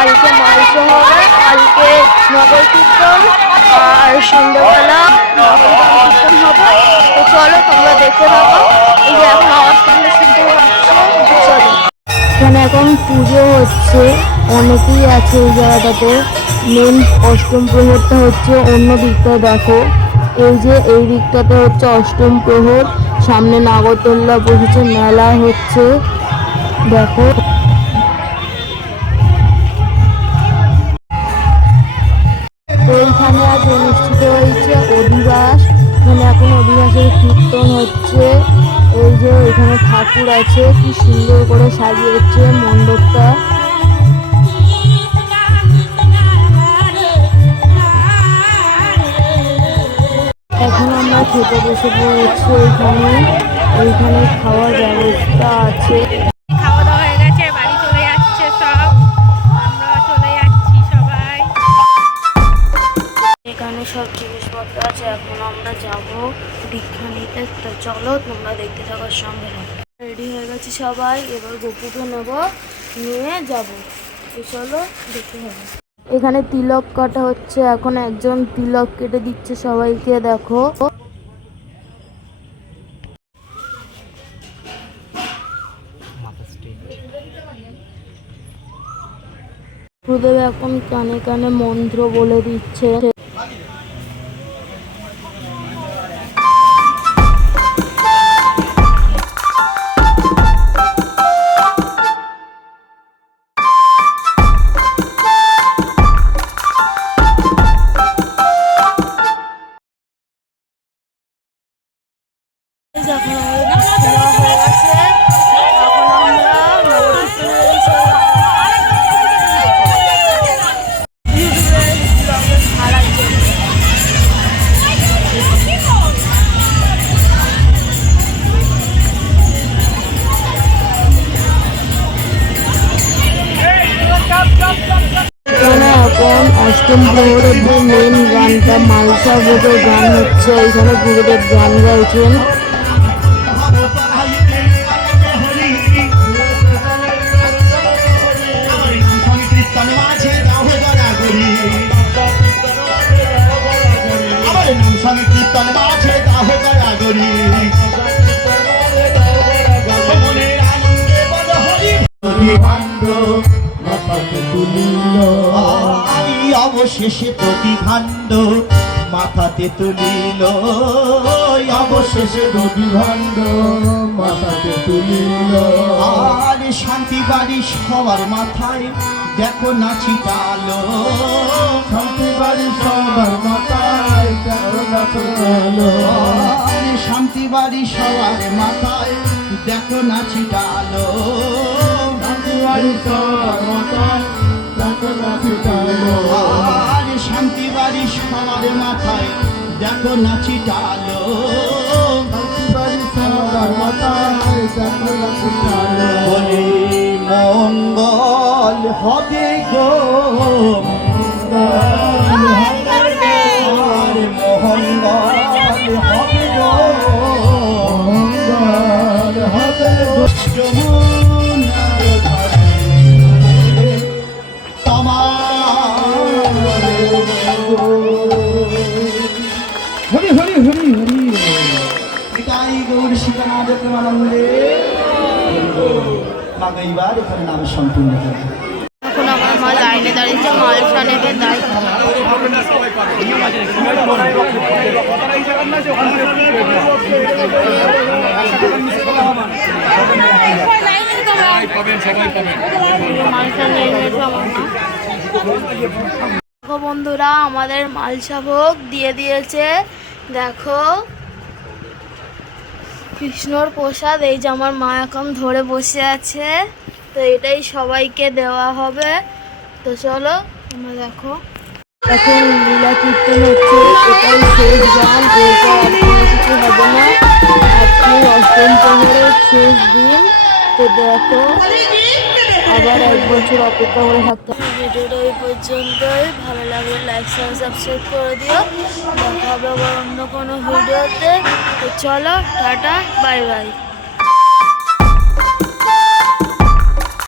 কালকে মালসা হবে, কালকে নগর কীর্তন, আর সন্ধ্যাবেলা নগর কীর্তন হবে। তো চলো তোমরা দেখতে থাকো। এই যে এখন আওয়াজ তোমরা শুনতে পাচ্ছ। চলো, এখানে এখন পুজো হচ্ছে, অনেকেই আছে এই জায়গাটাতে। মেন অষ্টম প্রহরটা হচ্ছে অন্য দিকটা, দেখো এই যে এই দিকটাতে হচ্ছে অষ্টম প্রহর। সামনে নাগরদোল্লা বসেছে, মেলা হচ্ছে দেখো। এইখানে আজ অনুষ্ঠিত হয়েছে অধিবাস। এখানে এখন অধিবাসের কীর্তন হচ্ছে। এই যে এখানে ঠাকুর আছে, কি সুন্দর করে সাজিয়েছে মণ্ডপটা। এখন আমরা খেতে বসে পড়েছি। এইখানে খাওয়ার ব্যবস্থা আছে। খাওয়া দাওয়া হয়ে গেছে, বাড়ি চলে যাচ্ছে সব, আমরা চলে যাচ্ছি সবাই। এখানে সব জিনিসপত্র আছে, এখন আমরা যাব দীক্ষা নিতে। তো চলো তোমরা দেখতে থাকার সঙ্গে রেডি হয়ে গেছি সবাই, এবার গপুকে নেব, নিয়ে যাব। তো চলো দেখতে হবে। এখানে তিলক কাটা হচ্ছে, এখন একজন তিলক কেটে দিচ্ছে সবাইকে, দেখো। গুরুদেব এখন কানে কানে মন্ত্র বলে দিচ্ছে। এখন অষ্টম প্রহরের যে মেন গানটা মালসা ভোগের গান হচ্ছে, এখানে গুরুদেব গান গাইছেন। অবশেষে প্রতিভাণ্ড মাথাতে তুলিল, অবশেষে প্রতিভাণ্ড মাথাতে তুলিল। আর শান্তি বাড়ি সবার মাথায় দেখো নাচিটালো, শান্তি বাড়ি সবার মাথায় দেখো নাচিটালো। আর শান্তি বাড়ি সবার মাথায় দেখো নাচিটালো, শান্তি বাড়ি সবার মাথায় দেখো নাচিটালো। আর শান্তি বাড়ি সবার মাথায় দেখো নাচিটালো, শান্তি বাড়ি সবার মাথায় দেখো নাচিটালো। বলে মঙ্গল হবে গো, আর মঙ্গল হবে গো, মঙ্গল হবে গো। হরি হরি হরি হরি নিতাই গৌর সীতানাথ প্রেমানন্দে। এইবার এখানে নাম সম্পূর্ণ হবে। এখন আমার মা লাইনে দাঁড়িয়েছে, মালসা নেবে, তাই মালসা নিয়ে নিয়েছে আমার মা। দেখো বন্ধুরা, আমাদের মালসা ভোগ দিয়ে দিয়েছে, দেখো কৃষ্ণর প্রসাদ। এই যে আমার মা এখন ধরে বসে আছে, তো এটাই সবাইকে দেওয়া হবে। তো চলো তোমরা দেখো, এখন লীলা কীর্তন হচ্ছে, এটাই শেষ গান, এরপর আর কোনো কিছু হবে না। আজকে অষ্টম প্রহরের শেষ দিন। তো দেখো আবার 1 বছর অপেক্ষা করে থাকতে হবে। ভিডিওটা এই পর্যন্তই, ভালো লাগলে লাইক সাবস্ক্রাইব করে দিও। দেখা হবে আবার অন্য কোনো ভিডিওতে। তো চলো টাটা, বাই বাই।